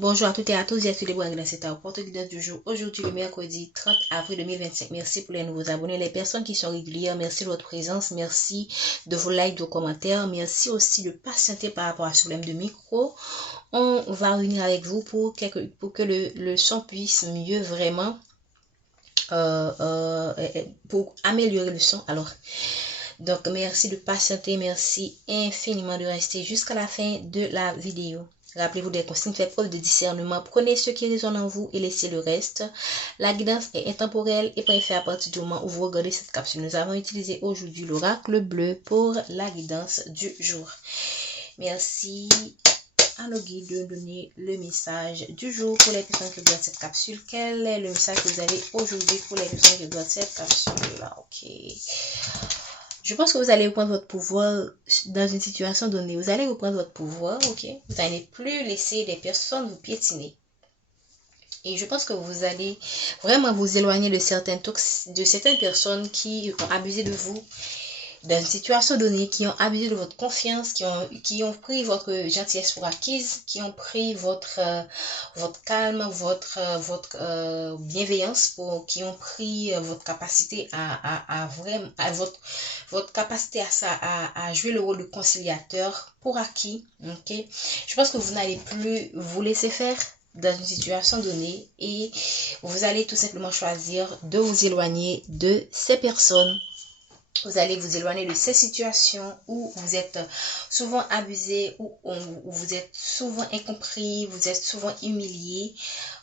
Bonjour à toutes et à tous, j'ai les dans cette porte guidance du jour. Aujourd'hui, le mercredi 30 avril 2025. Merci pour les nouveaux abonnés, les personnes qui sont régulières. Merci de votre présence. Merci de vos likes, de vos commentaires. Merci aussi de patienter par rapport à ce problème de micro. On va revenir avec vous pour que le son puisse mieux vraiment pour améliorer le son. Alors, donc merci de patienter, merci infiniment de rester jusqu'à la fin de la vidéo. Rappelez-vous des consignes, faites preuve de discernement, prenez ce qui résonne en vous et laissez le reste. La guidance est intemporelle et préfère à partir du moment où vous regardez cette capsule. Nous avons utilisé aujourd'hui l'oracle bleu pour la guidance du jour. Merci à nos guides de donner le message du jour pour les personnes qui regardent cette capsule. Quel est le message que vous avez aujourd'hui pour les personnes qui regardent cette capsule-là? Ok. Je pense que vous allez reprendre votre pouvoir dans une situation donnée. Vous allez reprendre votre pouvoir, ok? Vous n'allez plus laisser les personnes vous piétiner. Et je pense que vous allez vraiment vous éloigner de certaines personnes qui ont abusé de vous dans une situation donnée, qui ont abusé de votre confiance, qui ont pris votre gentillesse pour acquise, qui ont pris votre calme, votre bienveillance, qui ont pris votre capacité votre capacité à jouer le rôle de conciliateur pour acquis. Ok, je pense que vous n'allez plus vous laisser faire dans une situation donnée et vous allez tout simplement choisir de vous éloigner de ces personnes. Vous allez vous éloigner de ces situations où vous êtes souvent abusé, où vous êtes souvent incompris, vous êtes souvent humilié.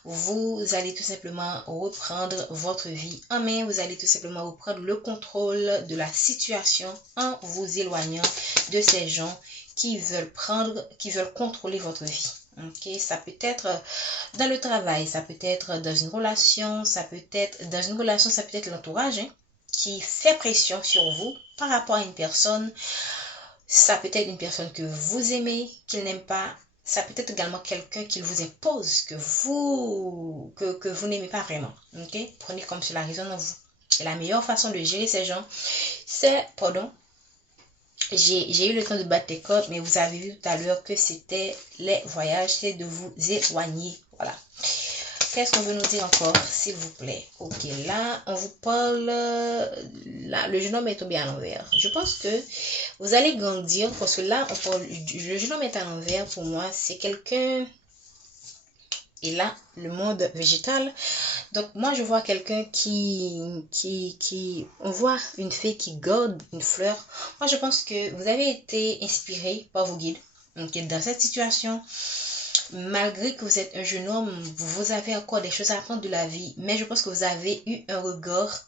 Vous allez tout simplement reprendre votre vie en main. Vous allez tout simplement reprendre le contrôle de la situation en vous éloignant de ces gens qui veulent contrôler votre vie. Ok, ça peut être dans le travail, ça peut être dans une relation, ça peut être l'entourage, hein, qui fait pression sur vous par rapport à une personne. Ça peut être une personne que vous aimez, qu'il n'aime pas. Ça peut être également quelqu'un qui vous impose, que vous n'aimez pas vraiment. Ok, prenez comme cela résonne en vous. Et la meilleure façon de gérer ces gens, c'est, j'ai eu le temps de battre les cordes, mais vous avez vu tout à l'heure que c'était les voyages, c'est de vous éloigner. Voilà. Qu'est-ce qu'on veut nous dire encore, s'il vous plaît? Ok, là, on vous parle... Là, le jeune homme est tombé à l'envers. Je pense que vous allez grandir, parce que là, le jeune homme est à l'envers, pour moi, c'est quelqu'un... Et là, le monde végétal. Donc, moi, je vois quelqu'un on voit une fée qui garde une fleur. Moi, je pense que vous avez été inspiré par vos guides. Donc, dans cette situation... Malgré que vous êtes un jeune homme, vous avez encore des choses à apprendre de la vie, mais je pense que vous avez eu un regard,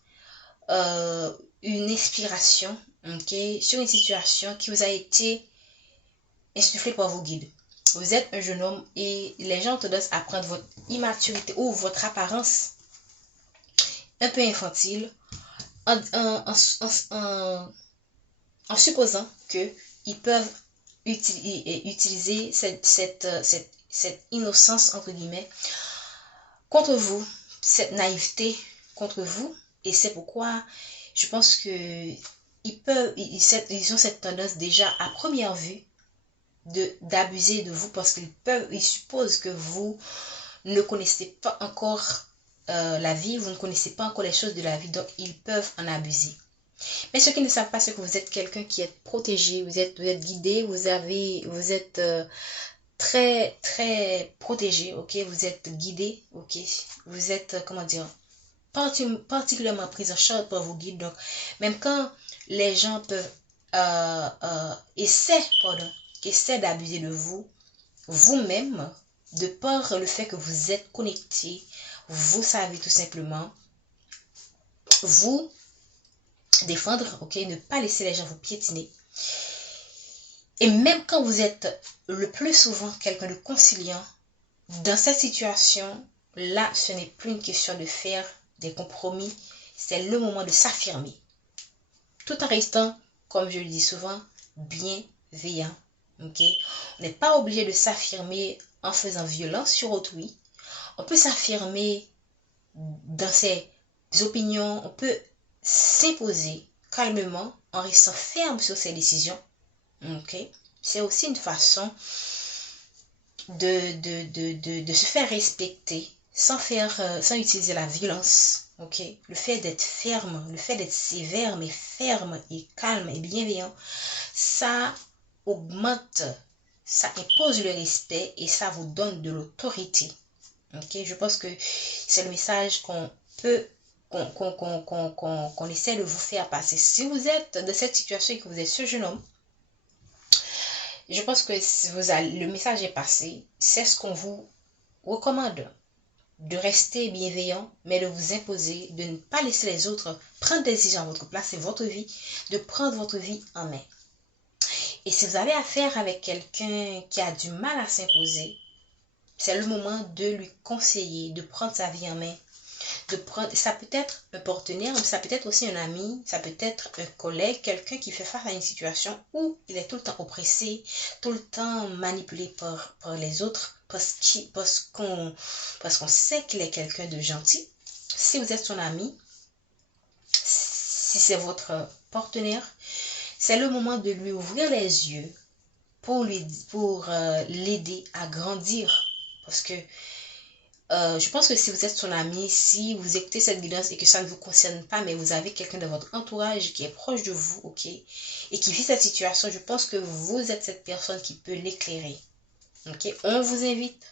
une inspiration, ok, sur une situation qui vous a été insufflée par vos guides. Vous êtes un jeune homme et les gens ont tendance à prendre votre immaturité ou votre apparence un peu infantile en supposant qu'ils peuvent utiliser cette innocence, entre guillemets, contre vous, cette naïveté contre vous. Et c'est pourquoi je pense que ils ont cette tendance déjà à première vue d'abuser de vous, parce ils supposent que vous ne connaissez pas encore la vie, vous ne connaissez pas encore les choses de la vie, donc ils peuvent en abuser. Mais ce qu'ils ne savent pas, c'est que vous êtes quelqu'un qui est protégé, vous êtes guidé, vous êtes très très protégé, ok, vous êtes guidé, ok, vous êtes, comment dire, particulièrement pris en charge par vos guides. Donc même quand les gens peuvent essaient d'abuser de vous, vous-même, de par le fait que vous êtes connecté, vous savez tout simplement vous défendre, ok, ne pas laisser les gens vous piétiner. Et même quand vous êtes le plus souvent quelqu'un de conciliant, dans cette situation, là, ce n'est plus une question de faire des compromis, c'est le moment de s'affirmer. Tout en restant, comme je le dis souvent, bienveillant. Ok? On n'est pas obligé de s'affirmer en faisant violence sur autrui. On peut s'affirmer dans ses opinions, on peut s'imposer calmement en restant ferme sur ses décisions. Ok, c'est aussi une façon de se faire respecter sans utiliser la violence. Ok, le fait d'être ferme, le fait d'être sévère, mais ferme et calme et bienveillant, ça augmente, ça impose le respect et ça vous donne de l'autorité. Ok, je pense que c'est le message qu'on peut, qu'on essaie de vous faire passer. Si vous êtes dans cette situation et que vous êtes ce jeune homme, je pense que le message est passé. C'est ce qu'on vous recommande. De rester bienveillant, mais de vous imposer, de ne pas laisser les autres prendre des décisions à votre place, c'est votre vie, de prendre votre vie en main. Et si vous avez affaire avec quelqu'un qui a du mal à s'imposer, c'est le moment de lui conseiller, de prendre sa vie en main. Ça peut être un partenaire, mais ça peut être aussi un ami, ça peut être un collègue, quelqu'un qui fait face à une situation où il est tout le temps oppressé, tout le temps manipulé par les autres, parce qu'on sait qu'il est quelqu'un de gentil. Si vous êtes son ami, si c'est votre partenaire, c'est le moment de lui ouvrir les yeux pour l'aider à grandir. Parce que je pense que si vous êtes son ami, si vous écoutez cette guidance et que ça ne vous concerne pas, mais vous avez quelqu'un de votre entourage qui est proche de vous, ok, et qui vit cette situation, je pense que vous êtes cette personne qui peut l'éclairer. Ok, on vous invite,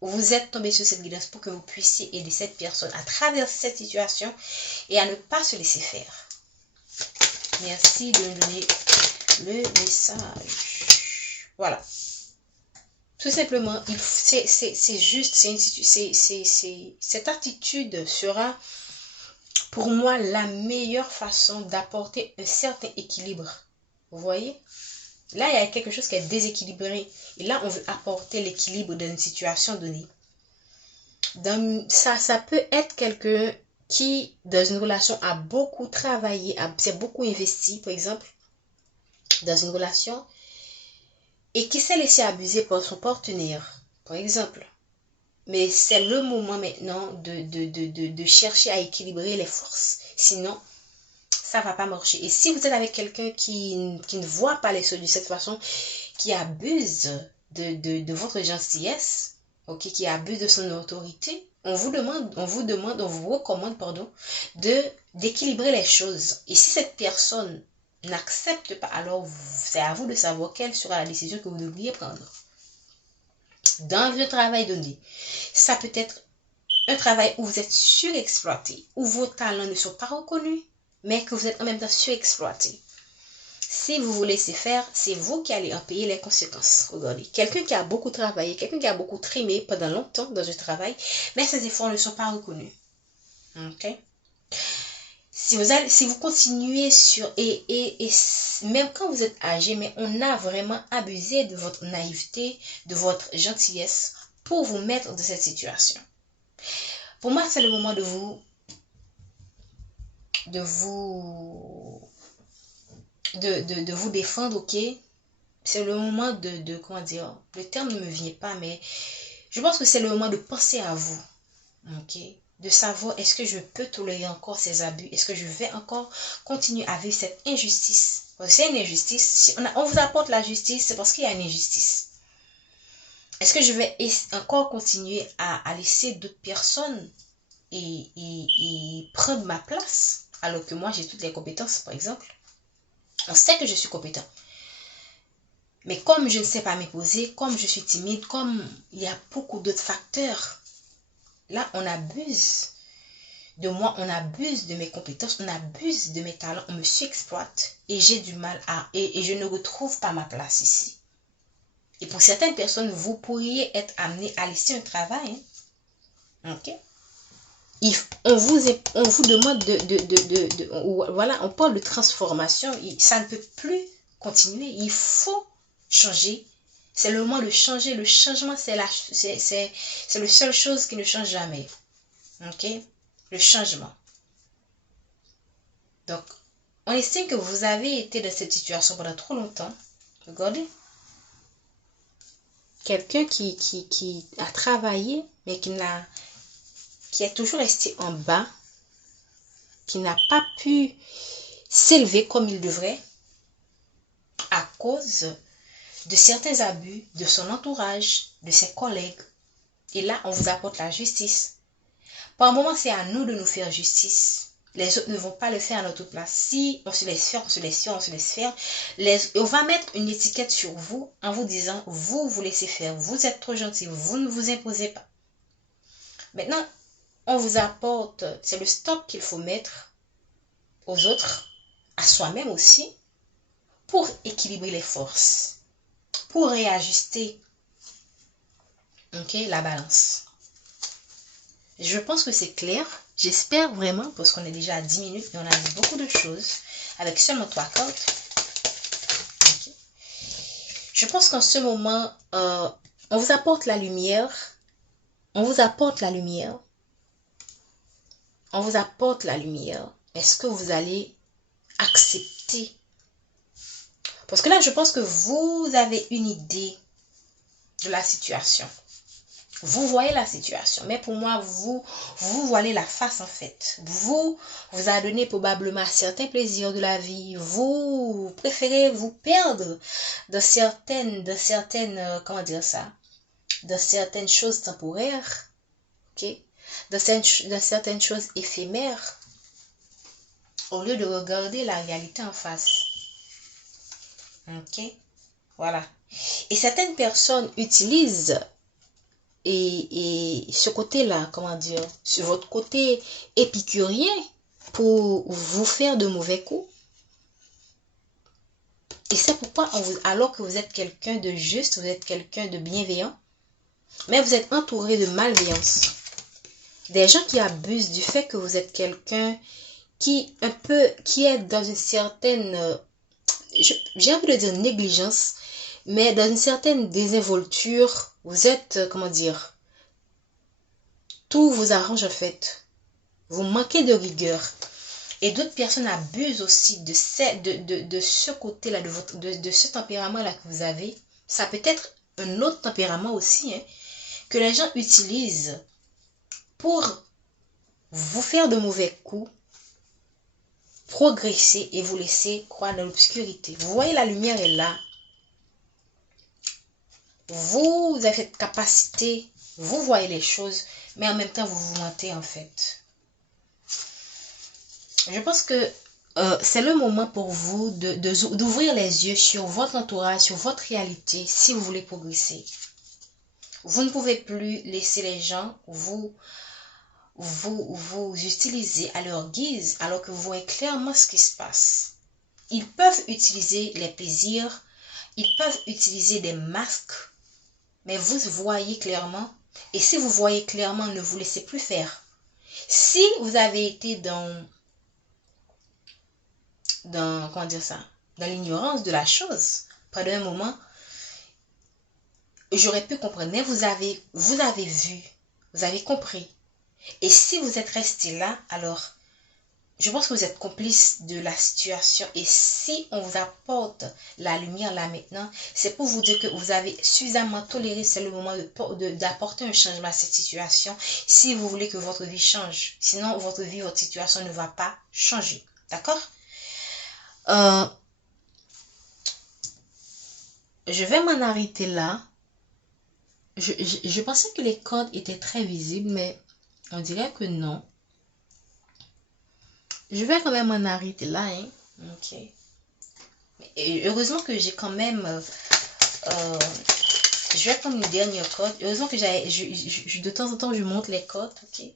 vous êtes tombé sur cette guidance pour que vous puissiez aider cette personne à traverser cette situation et à ne pas se laisser faire. Merci de me donner le message. Voilà. Tout simplement, c'est juste, cette attitude sera pour moi la meilleure façon d'apporter un certain équilibre. Vous voyez? Là, il y a quelque chose qui est déséquilibré. Et là, on veut apporter l'équilibre dans une situation donnée. Ça peut être quelqu'un qui, dans une relation, a beaucoup travaillé, s'est beaucoup investi, par exemple, dans une relation, et qui s'est laissé abuser par son partenaire, par exemple. Mais c'est le moment maintenant de chercher à équilibrer les forces. Sinon, ça ne va pas marcher. Et si vous êtes avec quelqu'un qui ne voit pas les choses de cette façon, qui abuse de votre gentillesse, ok, qui abuse de son autorité, on vous recommande, d'équilibrer les choses. Et si cette personne n'accepte pas, alors c'est à vous de savoir quelle sera la décision que vous devriez prendre. Dans le travail donné, ça peut être un travail où vous êtes surexploité, où vos talents ne sont pas reconnus, mais que vous êtes en même temps surexploité. Si vous vous laissez faire, c'est vous qui allez en payer les conséquences. Regardez, quelqu'un qui a beaucoup travaillé, quelqu'un qui a beaucoup trimé pendant longtemps dans un travail, mais ses efforts ne sont pas reconnus. Ok? Si vous continuez et même quand vous êtes âgé, mais on a vraiment abusé de votre naïveté, de votre gentillesse pour vous mettre dans cette situation. Pour moi, c'est le moment de vous défendre, ok? C'est le moment comment dire, le terme ne me vient pas, mais je pense que c'est le moment de penser à vous, ok? De savoir, est-ce que je peux tolérer encore ces abus? Est-ce que je vais encore continuer à vivre cette injustice? Parce que c'est une injustice. Si on vous apporte la justice, c'est parce qu'il y a une injustice. Est-ce que je vais encore continuer à laisser d'autres personnes et prendre ma place? Alors que moi, j'ai toutes les compétences, par exemple. On sait que je suis compétent. Mais comme je ne sais pas m'imposer, comme je suis timide, comme il y a beaucoup d'autres facteurs, là, on abuse de moi, on abuse de mes compétences, on abuse de mes talents, on me surexploite et j'ai du mal et je ne retrouve pas ma place ici. Et pour certaines personnes, vous pourriez être amené à laisser un travail. Hein? Ok? On vous demande voilà, on parle de transformation, ça ne peut plus continuer, il faut changer. C'est le moment de changer. Le changement, c'est la seule chose qui ne change jamais. Ok? Le changement. Donc, on estime que vous avez été dans cette situation pendant trop longtemps. Regardez. Quelqu'un qui a travaillé, mais qui est toujours resté en bas, qui n'a pas pu s'élever comme il devrait à cause de certains abus de son entourage, de ses collègues. Et là, on vous apporte la justice. Par moment, c'est à nous de nous faire justice. Les autres ne vont pas le faire à notre place. Si on se laisse faire, on se laisse faire, on se laisse faire, on va mettre une étiquette sur vous en vous disant, vous laissez faire, vous êtes trop gentil, vous ne vous imposez pas. Maintenant, on vous apporte, c'est le stop qu'il faut mettre aux autres, à soi-même aussi, pour équilibrer les forces, pour réajuster la balance. Je pense que c'est clair. J'espère vraiment, parce qu'on est déjà à 10 minutes et on a vu beaucoup de choses avec seulement 3 cartes. Okay. Je pense qu'en ce moment, on vous apporte la lumière. On vous apporte la lumière. On vous apporte la lumière. Est-ce que vous allez accepter? Parce que là, je pense que vous avez une idée de la situation. Vous voyez la situation, mais pour moi, vous voyez la face en fait. Vous a donné probablement certains plaisirs de la vie. Vous préférez vous perdre dans certaines, comment dire ça, dans certaines choses temporaires, ok, dans certaines choses éphémères, au lieu de regarder la réalité en face. Ok, voilà. Et certaines personnes utilisent et ce côté-là, comment dire, sur votre côté épicurien pour vous faire de mauvais coups. Et c'est pourquoi, alors que vous êtes quelqu'un de juste, vous êtes quelqu'un de bienveillant, mais vous êtes entouré de malveillance. Des gens qui abusent du fait que vous êtes quelqu'un qui est dans une certaine, j'ai envie de dire négligence, mais dans une certaine désinvolture. Vous êtes, comment dire, tout vous arrange en fait. Vous manquez de rigueur. Et d'autres personnes abusent aussi de ce côté-là, de ce tempérament-là que vous avez. Ça peut être un autre tempérament aussi, que les gens utilisent pour vous faire de mauvais coups, progresser et vous laisser croire dans l'obscurité. Vous voyez, la lumière est là. Vous avez cette capacité, vous voyez les choses, mais en même temps, vous vous mentez en fait. Je pense que c'est le moment pour vous d'ouvrir les yeux sur votre entourage, sur votre réalité, si vous voulez progresser. Vous ne pouvez plus laisser les gens vous utiliser à leur guise, alors que vous voyez clairement ce qui se passe. Ils peuvent utiliser les plaisirs, ils peuvent utiliser des masques, mais vous voyez clairement. Et si vous voyez clairement, ne vous laissez plus faire. Si vous avez été dans comment dire ça, dans l'ignorance de la chose, pendant un moment, j'aurais pu comprendre, mais vous avez vu, vous avez compris. Et si vous êtes resté là, alors je pense que vous êtes complice de la situation. Et si on vous apporte la lumière là maintenant, c'est pour vous dire que vous avez suffisamment toléré. C'est le moment d'apporter un changement à cette situation, si vous voulez que votre vie change. Sinon, votre vie, votre situation ne va pas changer. D'accord? Je vais m'en arrêter là. Je pensais que les codes étaient très visibles, mais on dirait que non. Je vais quand même m'en arrêter là. Ok. Et heureusement que j'ai quand même... je vais prendre une dernière code. Heureusement que de temps en temps, je montre les codes. Ok.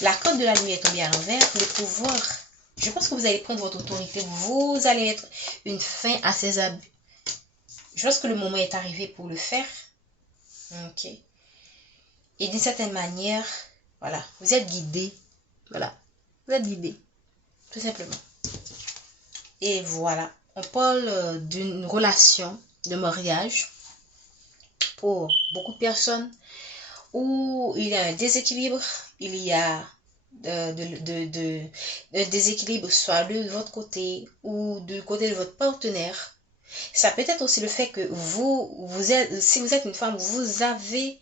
La code de la lumière est tombée à l'envers. Le pouvoir... Je pense que vous allez prendre votre autorité. Vous allez mettre une fin à ces abus. Je pense que le moment est arrivé pour le faire. Ok. Et d'une certaine manière, voilà, vous êtes guidé. Voilà, vous êtes guidé. Tout simplement. Et voilà, on parle d'une relation de mariage pour beaucoup de personnes où il y a un déséquilibre, il y a un déséquilibre soit de votre côté ou du côté de votre partenaire. Ça peut être aussi le fait que si vous êtes une femme, vous avez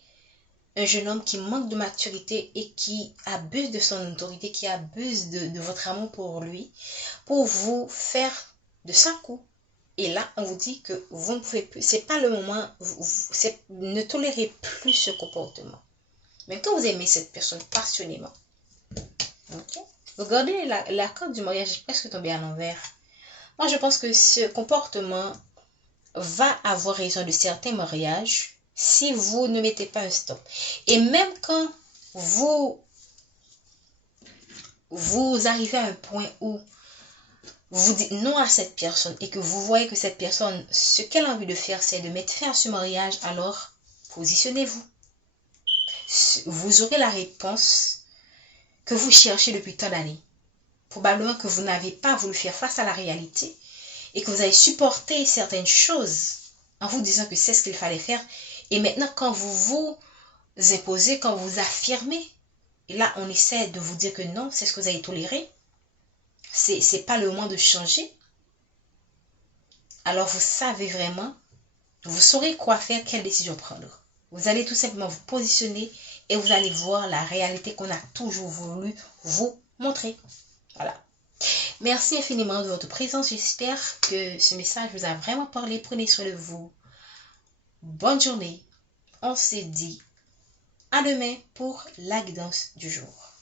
un jeune homme qui manque de maturité et qui abuse de son autorité, qui abuse de votre amour pour lui, pour vous faire de sales coups. Et là, on vous dit que vous ne pouvez plus, c'est pas le moment, ne tolérez plus ce comportement. Mais quand vous aimez cette personne passionnément, okay? Regardez la carte du mariage est presque tombée à l'envers. Moi, je pense que ce comportement va avoir raison de certains mariages si vous ne mettez pas un stop. Et même quand vous arrivez à un point où vous dites non à cette personne et que vous voyez que cette personne, ce qu'elle a envie de faire, c'est de mettre fin à ce mariage, alors positionnez-vous. Vous aurez la réponse que vous cherchez depuis tant d'années. Probablement que vous n'avez pas voulu faire face à la réalité et que vous avez supporté certaines choses en vous disant que c'est ce qu'il fallait faire. Et maintenant, quand vous vous imposez, quand vous affirmez, et là, on essaie de vous dire que non, c'est ce que vous avez toléré. C'est pas le moment de changer. Alors, vous savez vraiment, vous saurez quoi faire, quelle décision prendre. Vous allez tout simplement vous positionner et vous allez voir la réalité qu'on a toujours voulu vous montrer. Voilà. Merci infiniment de votre présence. J'espère que ce message vous a vraiment parlé. Prenez soin de vous. Bonne journée. On se dit à demain pour la guidance du jour.